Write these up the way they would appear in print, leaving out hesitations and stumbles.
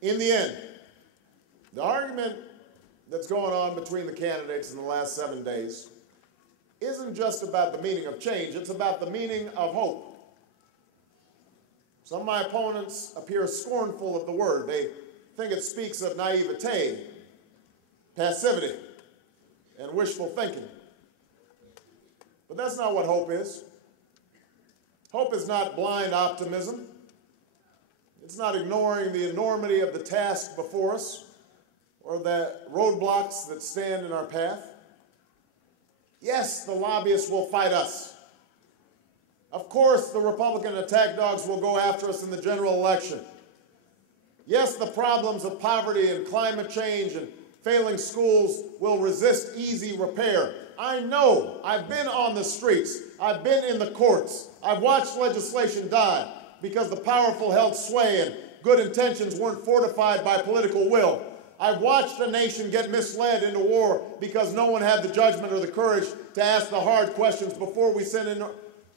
In the end, the argument that's going on between the candidates in the last 7 days isn't just about the meaning of change, it's about the meaning of hope. Some of my opponents appear scornful of the word. They think it speaks of naivete, passivity, and wishful thinking. But that's not what hope is. Hope is not blind optimism. It's not ignoring the enormity of the task before us or the roadblocks that stand in our path. Yes, the lobbyists will fight us. Of course, the Republican attack dogs will go after us in the general election. Yes, the problems of poverty and climate change and failing schools will resist easy repair. I know. I've been on the streets. I've been in the courts. I've watched legislation die because the powerful held sway and good intentions weren't fortified by political will. I've watched a nation get misled into war because no one had the judgment or the courage to ask the hard questions before we sent in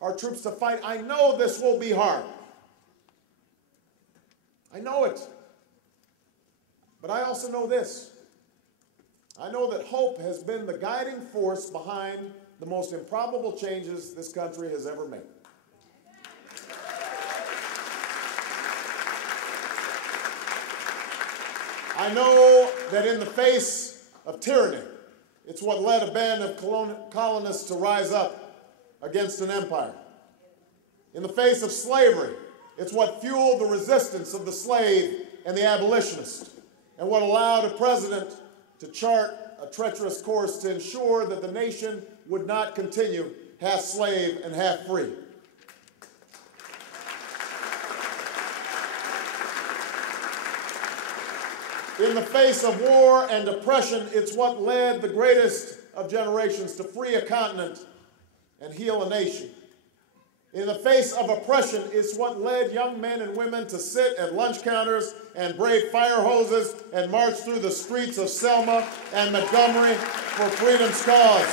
our troops to fight. I know this will be hard. I know it. But I also know this. I know that hope has been the guiding force behind the most improbable changes this country has ever made. I know that in the face of tyranny, it's what led a band of colonists to rise up against an empire. In the face of slavery, it's what fueled the resistance of the slave and the abolitionist, and what allowed a president to chart a treacherous course to ensure that the nation would not continue half slave and half free. In the face of war and oppression, it's what led the greatest of generations to free a continent and heal a nation. In the face of oppression, it's what led young men and women to sit at lunch counters and brave fire hoses and march through the streets of Selma and Montgomery for freedom's cause.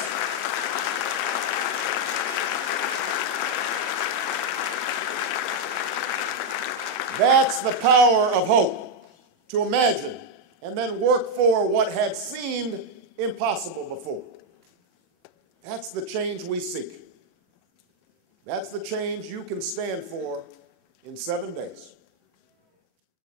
That's the power of hope, to imagine and then work for what had seemed impossible before. That's the change we seek. That's the change you can stand for in 7 days.